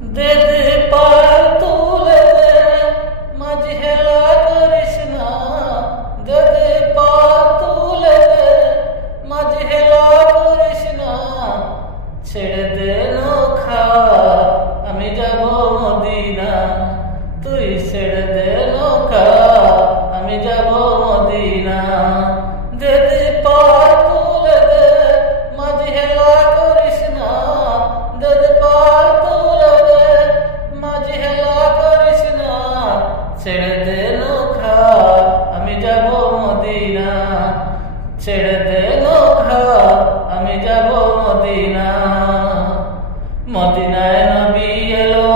দে দে পার তুলে দে, মাঝি হেলা করিস না। দে দে পার তুলে দে, মাঝি হেলা করিস না। ছেড়ে দে নৌকা, আমি যাব মদিনা। তুই ছেড়ে দে নৌকা, আমি যাব মদিনা। দে দে পার তুলে দে, মাঝি হেলা করিস না। দে দে পার তুলে দে, মাঝি হেলা করিস না। ছেড়ে দে নৌকা, আমি যাব মদিনা। ছেড়ে দে নৌকা, আমি যাব মদিনা। মদিনায় নবী এলো